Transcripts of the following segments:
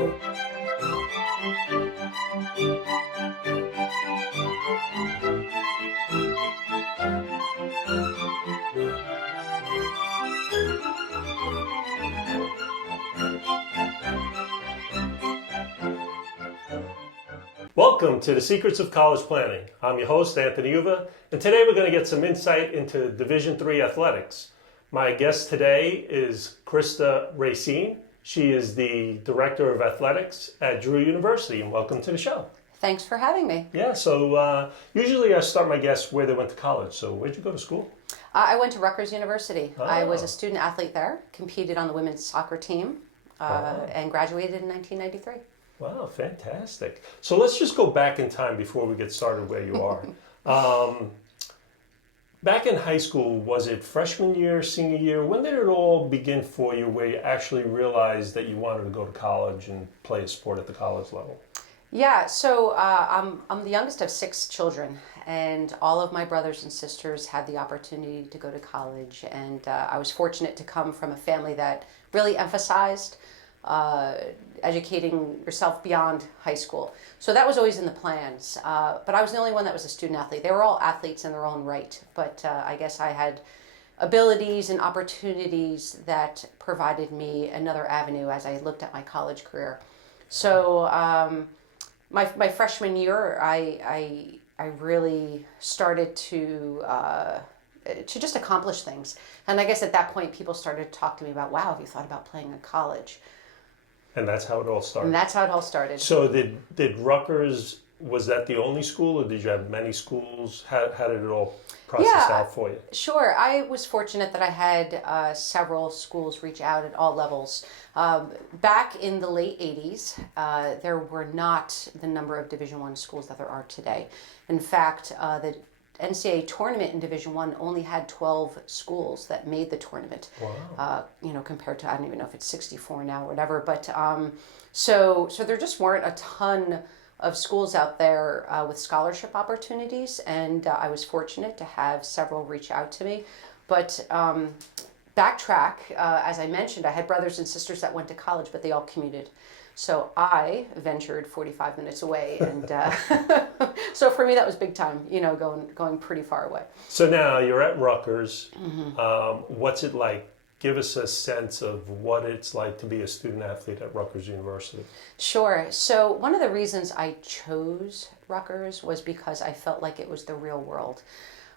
Welcome to the Secrets of College Planning. I'm your host, Anthony Uva, and today we're going to get some insight into Division III athletics. My guest today is Christa Racine. She is the Director of Athletics at Drew University, and welcome to the show. Thanks for having me. Yeah, so usually I start my guests where they went to college. So where'd you go to school? I went to Rutgers University. Oh. I was a student athlete there, competed on the women's soccer team, and graduated in 1993. Wow, fantastic. So let's just go back in time before we get started where you are. Back in high school, was it freshman year, senior year? When did it all begin for you where you actually realized that you wanted to go to college and play a sport at the college level? Yeah, so I'm the youngest of 6 children, and all of my brothers and sisters had the opportunity to go to college, and I was fortunate to come from a family that really emphasized educating yourself beyond high school. So that was always in the plans, but I was the only one that was a student athlete. They were all athletes in their own right, but I guess I had abilities and opportunities that provided me another avenue as I looked at my college career. So my freshman year, I really started to just accomplish things. And I guess at that point, people started to talk to me about, wow, have you thought about playing in college? And that's how it all started. And that's how it all started. So did Rutgers, was that the only school, or did you have many schools? How did it all process out for you? Sure. I was fortunate that I had several schools reach out at all levels. Back in the late 80s, there were not the number of Division I schools that there are today. In fact, the NCAA tournament in Division I only had 12 schools that made the tournament. Wow. Compared to, I don't even know if it's 64 now or whatever, but so there just weren't a ton of schools out there with scholarship opportunities, and I was fortunate to have several reach out to me. But backtrack, as I mentioned, I had brothers and sisters that went to college, but they all commuted. So I ventured 45 minutes away, and so for me that was big time, going pretty far away. So now you're at Rutgers. Mm-hmm. What's it like? Give us a sense of what it's like to be a student athlete at Rutgers University. Sure. So one of the reasons I chose Rutgers was because I felt like it was the real world.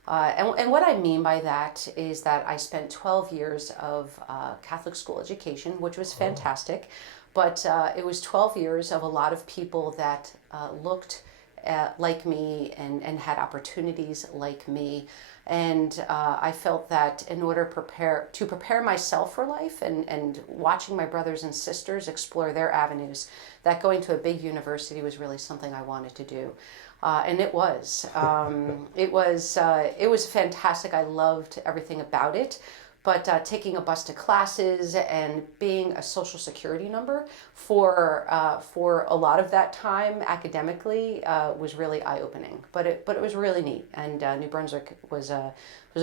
And what I mean by that is that I spent 12 years of Catholic school education, which was fantastic. But it was 12 years of a lot of people that looked like me and had opportunities like me. And I felt that in order to prepare myself for life and watching my brothers and sisters explore their avenues, that going to a big university was really something I wanted to do. And it was. It was fantastic. I loved everything about it. But taking a bus to classes and being a social security number for a lot of that time academically was really eye-opening. But it was really neat, and New Brunswick was a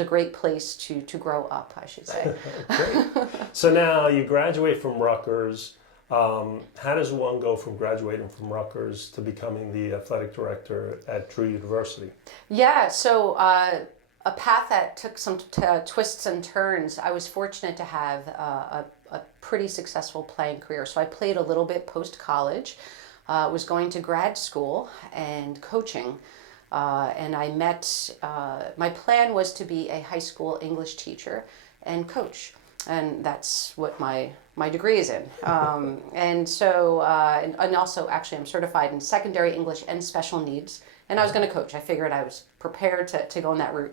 great place to grow up, I should say. Great. So now you graduate from Rutgers. How does one go from graduating from Rutgers to becoming the athletic director at Drew University? Yeah. So. A path that took some twists and turns. I was fortunate to have a pretty successful playing career. So I played a little bit post-college, was going to grad school and coaching. And I met, my plan was to be a high school English teacher and coach. And that's what my degree is in. And so, and also actually I'm certified in secondary English and special needs. And I was going to coach. I figured I was prepared to go in that route.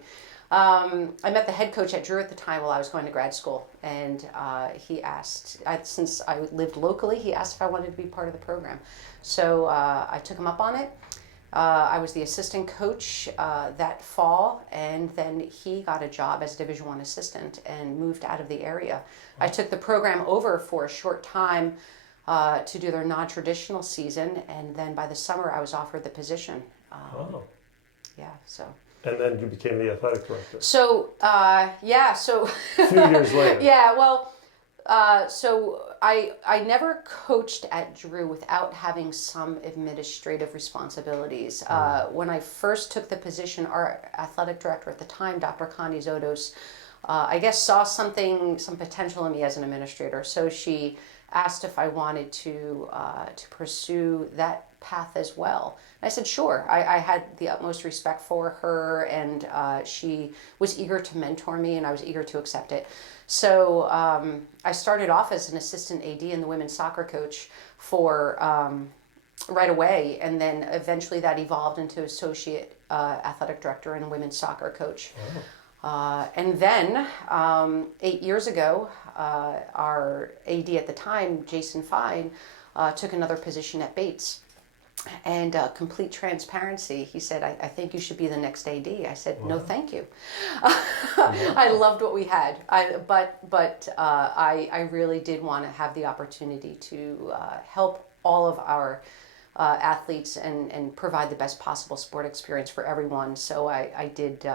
I met the head coach at Drew at the time while I was going to grad school. And he asked, since I lived locally, he asked if I wanted to be part of the program. So I took him up on it. I was the assistant coach that fall, and then he got a job as Division I assistant and moved out of the area. I took the program over for a short time to do their non-traditional season, and then by the summer I was offered the position. Yeah, so. And then you became the athletic director. So, yeah, so. A few years later. Yeah, well, so I never coached at Drew without having some administrative responsibilities. When I first took the position, our athletic director at the time, Dr. Connie Zodos, I guess saw some potential in me as an administrator. So she asked if I wanted to pursue that path as well. And I said, sure. I had the utmost respect for her, and she was eager to mentor me, and I was eager to accept it. So I started off as an assistant AD and the women's soccer coach for right away, and then eventually that evolved into associate athletic director and women's soccer coach. And then 8 years ago, our AD at the time, Jason Fine, took another position at Bates. And complete transparency, he said, I think you should be the next AD. I said, no, thank you. I loved what we had. But I really did want to have the opportunity to help all of our athletes and provide the best possible sport experience for everyone. So I did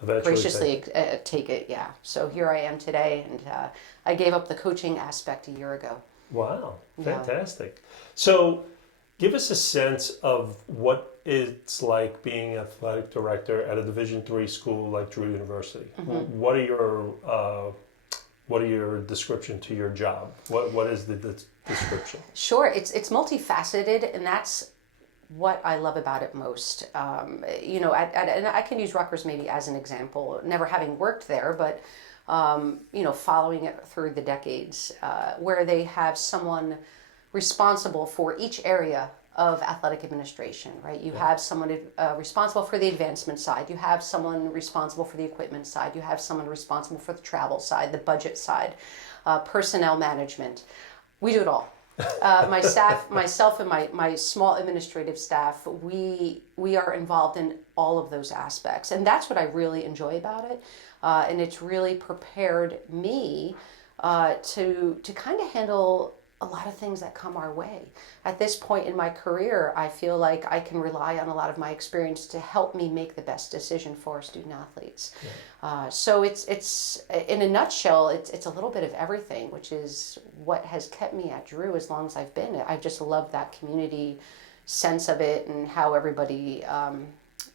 graciously take it, yeah. So here I am today, and I gave up the coaching aspect a year ago. Wow, fantastic. So give us a sense of what it's like being athletic director at a Division III school like Drew University. Mm-hmm. What are your description to your job? What is the description? Sure, it's multifaceted, and that's what I love about it most. And I can use Rutgers maybe as an example, never having worked there, but following it through the decades, where they have someone responsible for each area of athletic administration, right? You have someone responsible for the advancement side. You have someone responsible for the equipment side. You have someone responsible for the travel side, the budget side, personnel management. We do it all. My staff, myself and my small administrative staff, we are involved in all of those aspects. And that's what I really enjoy about it. And it's really prepared me to kind of handle a lot of things that come our way. At this point in my career, I feel like I can rely on a lot of my experience to help me make the best decision for our student athletes. Yeah. So it's in a nutshell, it's a little bit of everything, which is what has kept me at Drew as long as I've been. I just love that community sense of it and how everybody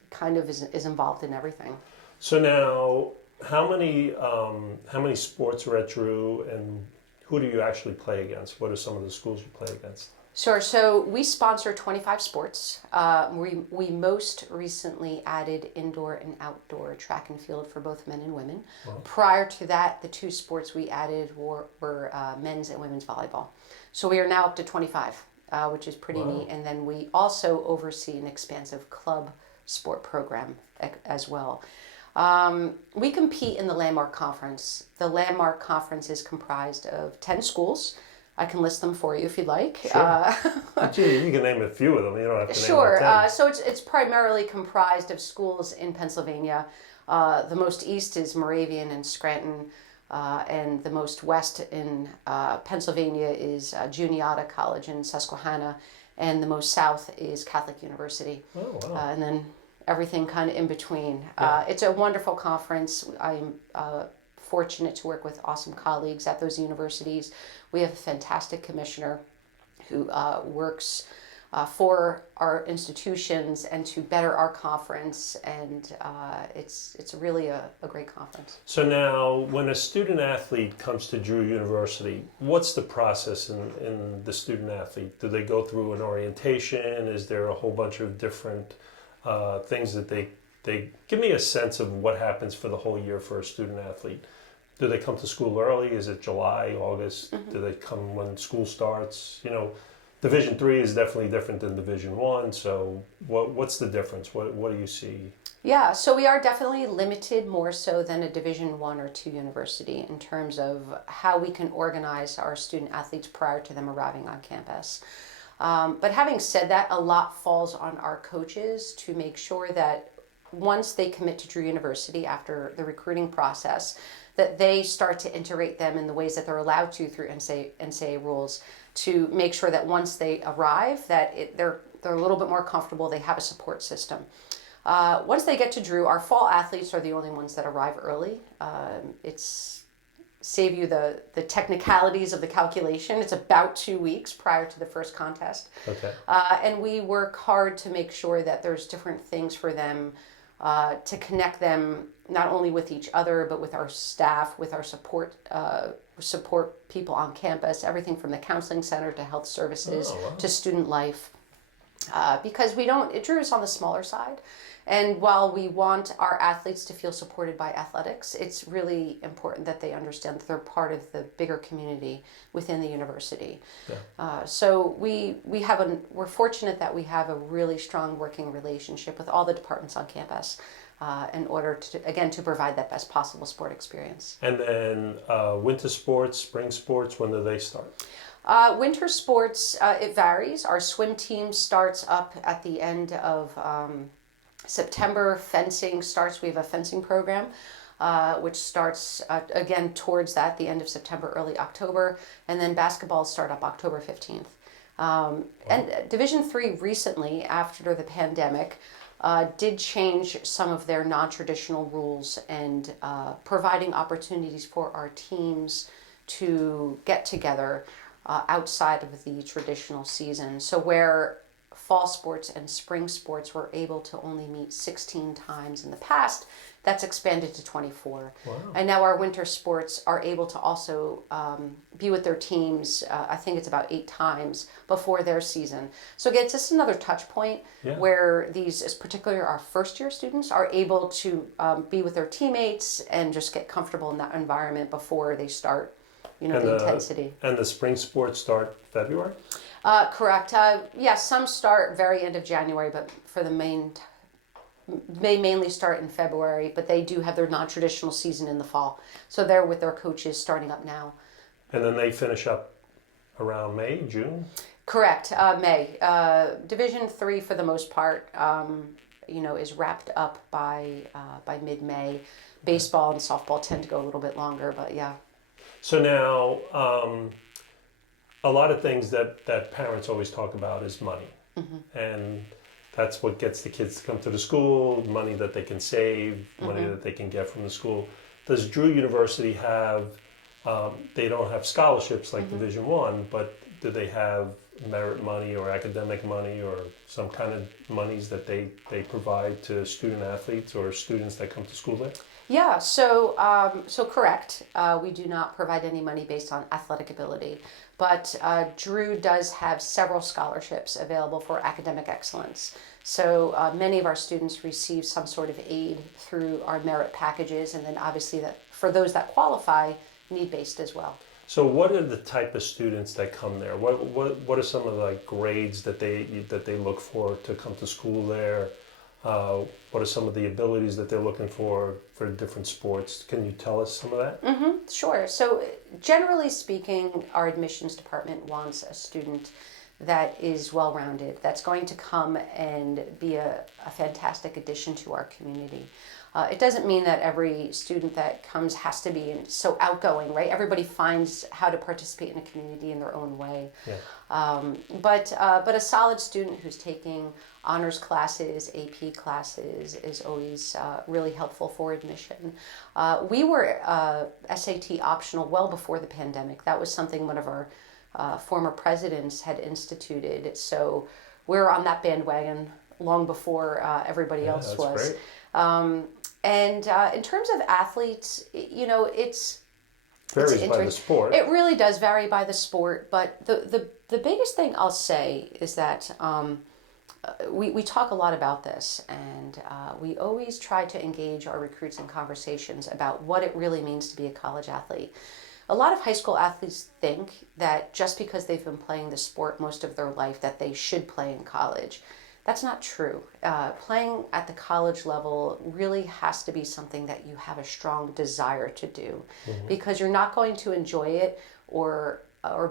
kind of is involved in everything. So now, how many sports are at Drew, and who do you actually play against? What are some of the schools you play against? Sure. So we sponsor 25 sports. We most recently added indoor and outdoor track and field for both men and women. Wow. Prior to that, the two sports we added were men's and women's volleyball. So we are now up to 25, which is pretty neat. And then we also oversee an expansive club sport program as well. We compete in the Landmark Conference. The Landmark Conference is comprised of 10 schools. I can list them for you if you'd like. Sure. You can name a few of them. You don't have to name all 10. So it's primarily comprised of schools in Pennsylvania. The most east is Moravian and Scranton, and the most west in Pennsylvania is Juniata College in Susquehanna, and the most south is Catholic University. Oh, wow. And then everything kind of in between. It's a wonderful conference. I'm fortunate to work with awesome colleagues at those universities. We have a fantastic commissioner who works for our institutions and to better our conference, and it's really a great conference. So now, when a student athlete comes to Drew University, what's the process in the student athlete? Do they go through an orientation? Is there a whole bunch of different things that they give me a sense of what happens for the whole year for a student athlete? Do they come to school early? Is it July, August? Mm-hmm. Do they come when school starts? Division III is definitely different than Division I. So what's the difference? What do you see? Yeah, so we are definitely limited more so than a Division I or II university in terms of how we can organize our student athletes prior to them arriving on campus. But having said that, a lot falls on our coaches to make sure that once they commit to Drew University after the recruiting process, that they start to integrate them in the ways that they're allowed to through NCAA rules to make sure that once they arrive that they're a little bit more comfortable, they have a support system. Once they get to Drew, our fall athletes are the only ones that arrive early. It's save you the technicalities of the calculation. It's about 2 weeks prior to the first contest. Okay. And we work hard to make sure that there's different things for them to connect them not only with each other, but with our staff, with our support people on campus, everything from the counseling center to health services to student life. Because Drew is on the smaller side. And while we want our athletes to feel supported by athletics, it's really important that they understand that they're part of the bigger community within the university. Yeah. So we're fortunate that we have a really strong working relationship with all the departments on campus in order to provide that best possible sport experience. And then winter sports, spring sports, when do they start? Winter sports, it varies. Our swim team starts up at the end of September. Fencing starts. We have a fencing program, which starts again towards the end of September, early October, and then basketball start up October 15th. And Division III recently, after the pandemic, did change some of their non-traditional rules and providing opportunities for our teams to get together outside of the traditional season. So where fall sports and spring sports were able to only meet 16 times in the past, that's expanded to 24. Wow. And now our winter sports are able to also be with their teams, I think it's about 8 times before their season. So again, it's just another touch point where these, particularly our first year students, are able to be with their teammates and just get comfortable in that environment before they start, the intensity. And the spring sports start February? Correct. Some start very end of January, but for the they mainly start in February, but they do have their non-traditional season in the fall. So they're with their coaches starting up now. And then they finish up around May, June? Correct, May. Division III, for the most part, is wrapped up by mid-May. Baseball and softball tend to go a little bit longer, but yeah. So now, a lot of things that parents always talk about is money. Mm-hmm. And that's what gets the kids to come to the school, money that they can save, money that they can get from the school. Does Drew University have, they don't have scholarships like Division I, but do they have merit money or academic money or some kind of monies that they provide to student athletes or students that come to school there? Yeah, so correct. We do not provide any money based on athletic ability, but Drew does have several scholarships available for academic excellence. So many of our students receive some sort of aid through our merit packages, and then obviously that for those that qualify, need-based as well. So what are the type of students that come there? What are some of the grades that they look for to come to school there? What are some of the abilities that they're looking for different sports? Can you tell us some of that? Mm-hmm, sure. So generally speaking, our admissions department wants a student that is well-rounded, that's going to come and be a fantastic addition to our community. It doesn't mean that every student that comes has to be so outgoing, right? Everybody finds how to participate in a community in their own way. Yeah. But a solid student who's taking honors classes, AP classes is always really helpful for admission. We were SAT optional well before the pandemic. That was something one of our former presidents had instituted. So we're on that bandwagon long before everybody else was. Great. And in terms of athletes, it's varies by the sport. It really does vary by the sport, but the biggest thing I'll say is that we talk a lot about this, and we always try to engage our recruits in conversations about what it really means to be a college athlete. A lot of high school athletes think that just because they've been playing the sport most of their life that they should play in college. That's not true. Playing at the college level really has to be something that you have a strong desire to do, because you're not going to enjoy it or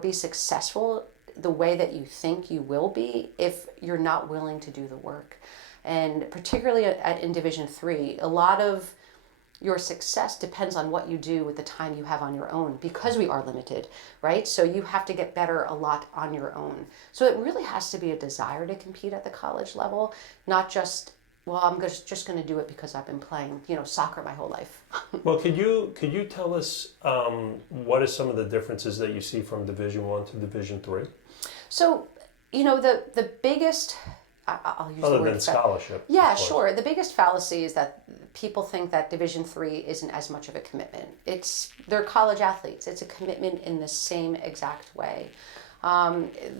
be successful the way that you think you will be if you're not willing to do the work. And particularly in Division III, a lot of your success depends on what you do with the time you have on your own, because we are limited, right? So you have to get better a lot on your own. So it really has to be a desire to compete at the college level, not just well, I'm just going to do it because I've been playing, soccer my whole life. Well, could you tell us what are some of the differences that you see from Division One to Division Three? So, the biggest, I'll use Other the word than scholarship. Yeah, sure. The biggest fallacy is that people think that Division Three isn't as much of a commitment. They're college athletes. It's a commitment in the same exact way.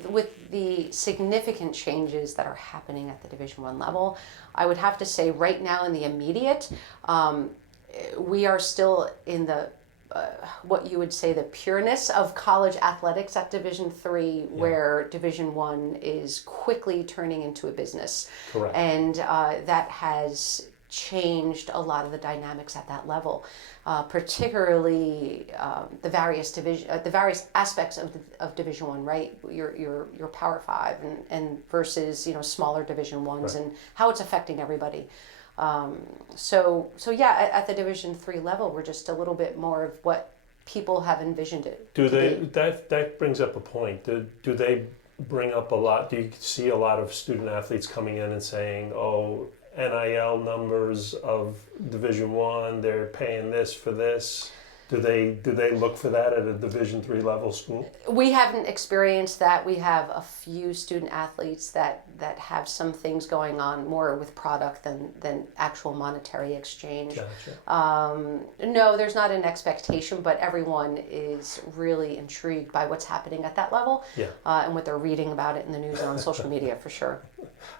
With the significant changes that are happening at the Division One level, I would have to say right now in the immediate, we are still in the what you would say the pureness of college athletics at Division Three, where Division One is quickly turning into a business. Correct. And that has changed a lot of the dynamics at that level, particularly the various aspects of Division One, right? Your Power Five and versus smaller Division Ones, Right. and how it's affecting everybody. So yeah, at the Division Three level, we're just a little bit more of what people have envisioned it. That brings up a point. Do they bring up a lot? Do you see a lot of student athletes coming in and saying, "Oh, NIL numbers of Division One, they're paying this for this"? Do they look for that at a Division Three level school? We haven't experienced that. We have a few student athletes that have some things going on more with product than actual monetary exchange. Gotcha. No, there's not an expectation, but everyone is really intrigued by what's happening at that level, and what they're reading about it in the news and on social media for sure.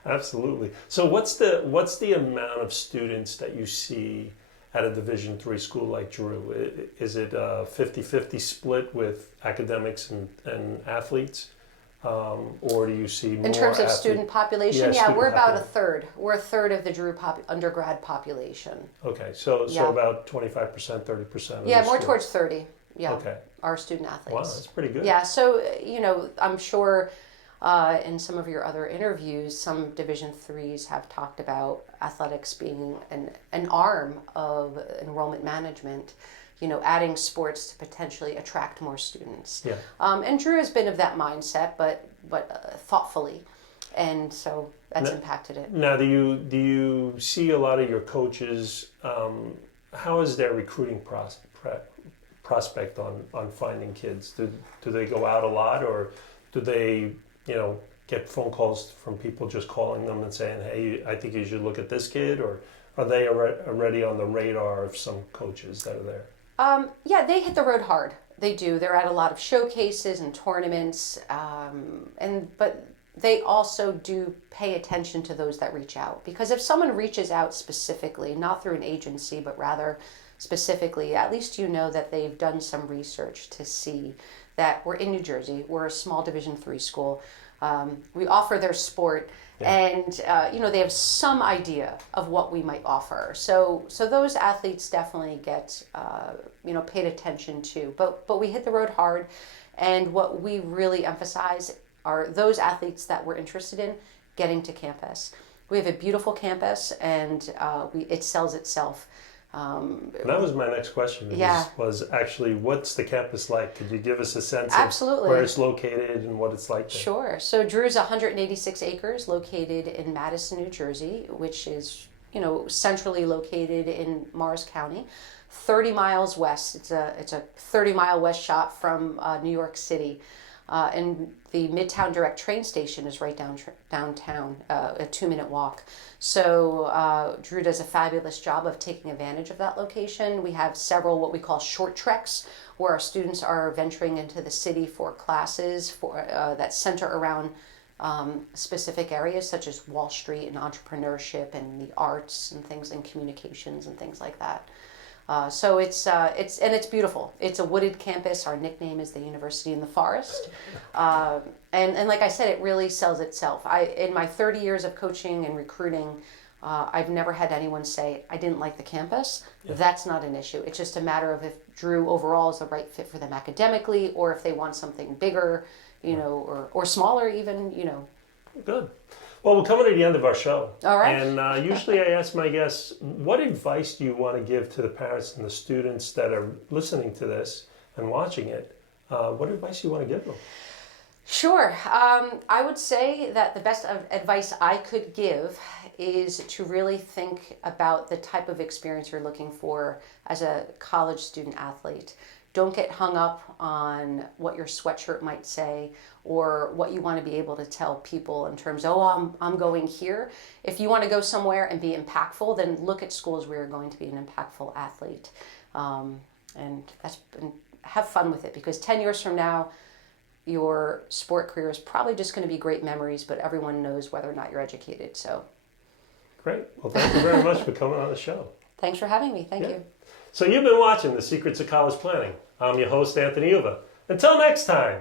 Absolutely. So what's the amount of students that you see at a Division Three school like Drew? Is it a 50-50 split with academics and athletes? Or do you see more in terms of student population? Yeah, we're about a third. We're a third of the Drew undergrad population. Okay, so about 25%, 30%. Yeah, more towards 30. Yeah. Okay. Our student athletes. Wow, that's pretty good. Yeah, so I'm sure in some of your other interviews, some Division Threes have talked about athletics being an arm of enrollment management, adding sports to potentially attract more students. Yeah. And Drew has been of that mindset, but thoughtfully, and so that's impacted it. Now, do you see a lot of your coaches? How is their recruiting prospect on finding kids? Do they go out a lot, or do they get phone calls from people just calling them and saying, "Hey, I think you should look at this kid," or are they already on the radar of some coaches that are there? Yeah, they hit the road hard. They do. They're at a lot of showcases and tournaments, but they also do pay attention to those that reach out. Because if someone reaches out specifically, not through an agency, but rather specifically, at least that they've done some research to see that we're in New Jersey. We're a small Division Three school. We offer their sport, and they have some idea of what we might offer. So those athletes definitely get paid attention to. But we hit the road hard, and what we really emphasize are those athletes that we're interested in getting to campus. We have a beautiful campus, and it sells itself. That was my next question. Was actually, what's the campus like? Could you give us a sense of where it's located and what it's like there? Sure. So Drew's 186 acres located in Madison, New Jersey, which is, centrally located in Morris County, 30 miles west. It's a 30-mile west shot from New York City. And the Midtown Direct train station is right downtown, a 2-minute walk. So Drew does a fabulous job of taking advantage of that location. We have several what we call short treks, where our students are venturing into the city for classes that center around specific areas such as Wall Street and entrepreneurship and the arts and things and communications and things like that. So it's beautiful. It's a wooded campus. Our nickname is the University in the Forest. And like I said, it really sells itself. In my 30 years of coaching and recruiting, I've never had anyone say, I didn't like the campus. Yeah. That's not an issue. It's just a matter of if Drew overall is the right fit for them academically, or if they want something bigger, or smaller even, Good. Well, we're coming to the end of our show. All right. And usually I ask my guests, what advice do you want to give to the parents and the students that are listening to this and watching it? What advice do you want to give them? Sure. I would say that the best advice I could give is to really think about the type of experience you're looking for as a college student athlete. Don't get hung up on what your sweatshirt might say or what you want to be able to tell people in terms of, oh, I'm going here. If you want to go somewhere and be impactful, then look at schools where you're going to be an impactful athlete. And have fun with it, because 10 years from now, your sport career is probably just going to be great memories, but everyone knows whether or not you're educated. So, Great. Well, thank you very much for coming on the show. thanks for having me. Thank Yeah. you. So you've been watching The Secrets of College Planning. I'm your host, Anthony Uva. Until next time.